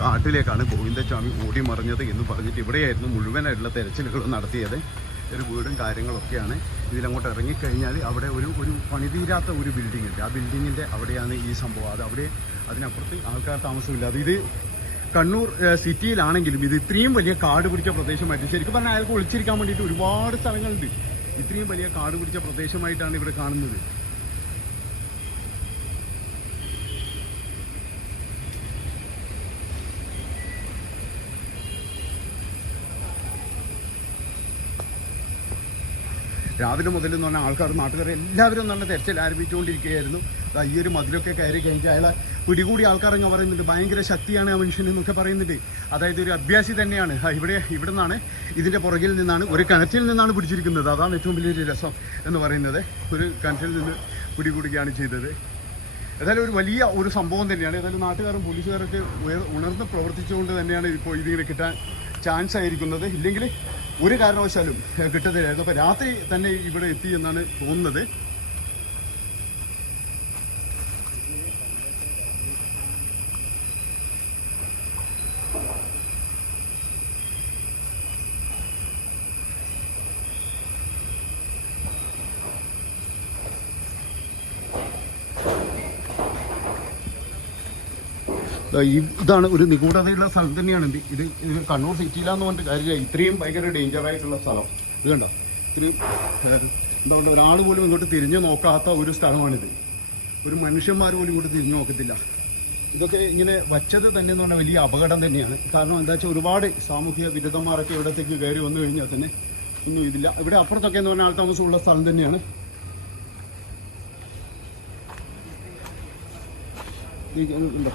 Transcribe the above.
കാട്ടിലേക്കാണ് ഗോവിന്ദസ്വാമി ഓടി മറിഞ്ഞത് എന്ന് പറഞ്ഞിട്ട് ഇവിടെയായിരുന്നു മുഴുവനായിട്ടുള്ള തെരച്ചിലുകൾ നടത്തിയത്. ഒരു വീടും കാര്യങ്ങളൊക്കെയാണ്. ഇതിലങ്ങോട്ട് ഇറങ്ങിക്കഴിഞ്ഞാൽ അവിടെ ഒരു പണിതീരാത്ത ഒരു ബിൽഡിംഗ് ഉണ്ട്. ആ ബിൽഡിങ്ങിൻ്റെ അവിടെയാണ് ഈ സംഭവം. അത് അവിടെ അതിനപ്പുറത്ത് ആൾക്കാർ താമസമില്ല. ഇത് കണ്ണൂർ സിറ്റിയിലാണെങ്കിലും ഇത് ഇത്രയും വലിയ കാട് പിടിച്ച പ്രദേശമായിട്ട്, ശരിക്കും പറഞ്ഞാൽ അയാൾക്ക് ഒളിച്ചിരിക്കാൻ വേണ്ടിയിട്ട് ഒരുപാട് സ്ഥലങ്ങളുണ്ട്. ഇത്രയും വലിയ കാട് പിടിച്ച പ്രദേശമായിട്ടാണ് ഇവിടെ കാണുന്നത്. രാവിലെ മുതൽ എന്ന് പറഞ്ഞാൽ ആൾക്കാർ, നാട്ടുകാർ എല്ലാവരും നല്ല തെരച്ചിൽ ആരംഭിച്ചുകൊണ്ടിരിക്കുകയായിരുന്നു. ഈ ഒരു മതിലൊക്കെ കയറി കഴിഞ്ഞാൽ അയാളെ പിടികൂടി ആൾക്കാരങ്ങ് പറയുന്നുണ്ട് ഭയങ്കര ശക്തിയാണ് ആ മനുഷ്യൻ എന്നൊക്കെ പറയുന്നുണ്ട്. അതായത് ഒരു അഭ്യാസി തന്നെയാണ്. ഇവിടെ നിന്നാണ്, ഇതിൻ്റെ പുറകിൽ നിന്നാണ്, ഒരു കിണറ്റിൽ നിന്നാണ് പിടിച്ചിരിക്കുന്നത്. അതാണ് ഏറ്റവും വലിയൊരു രസം എന്ന് പറയുന്നത്. ഒരു കിണറ്റിൽ നിന്ന് പിടികൂടുകയാണ് ചെയ്തത്. ഏതായാലും ഒരു വലിയ ഒരു സംഭവം തന്നെയാണ്. ഏതായാലും നാട്ടുകാരും പോലീസുകാരൊക്കെ ഉണർന്ന് പ്രവർത്തിച്ചുകൊണ്ട് തന്നെയാണ് ഇപ്പോൾ ഇതിങ്ങനെ കിട്ടാൻ ചാൻസ് ആയിരിക്കുന്നത്. ഇല്ലെങ്കിൽ ഒരു കാരണവശാലും കിട്ടത്തില്ലായിരുന്നു. അപ്പോൾ രാത്രി തന്നെ ഇവിടെ എത്തി എന്നാണ് തോന്നുന്നത്. ഇതാണ് ഒരു നിഗൂഢതയുള്ള സ്ഥലം തന്നെയാണ്. ഇത് കണ്ണൂർ സിറ്റിയിലാന്ന് പറഞ്ഞിട്ട് കാര്യമില്ല. ഇത്രയും ഭയങ്കര ഡേഞ്ചറായിട്ടുള്ള സ്ഥലം ഇത് കണ്ടോ. ഇത്രയും എന്താ പറയുക, ഒരാൾ പോലും ഇങ്ങോട്ട് തിരിഞ്ഞു നോക്കാത്ത ഒരു സ്ഥലമാണിത്. ഒരു മനുഷ്യന്മാർ പോലും ഇങ്ങോട്ട് തിരിഞ്ഞു നോക്കത്തില്ല. ഇതൊക്കെ ഇങ്ങനെ വച്ചത് തന്നെ എന്ന് പറഞ്ഞാൽ വലിയ അപകടം തന്നെയാണ്. കാരണം എന്താ വെച്ചാൽ ഒരുപാട് സാമൂഹിക വിരുദ്ധന്മാരൊക്കെ ഇവിടത്തേക്ക് കയറി വന്നു കഴിഞ്ഞാൽ തന്നെ ഒന്നും ഇതില്ല. ഇവിടെ അപ്പുറത്തൊക്കെ എന്ന് പറഞ്ഞാൽ ആൾത്താമസമുള്ള സ്ഥലം തന്നെയാണ്. ഉണ്ടോ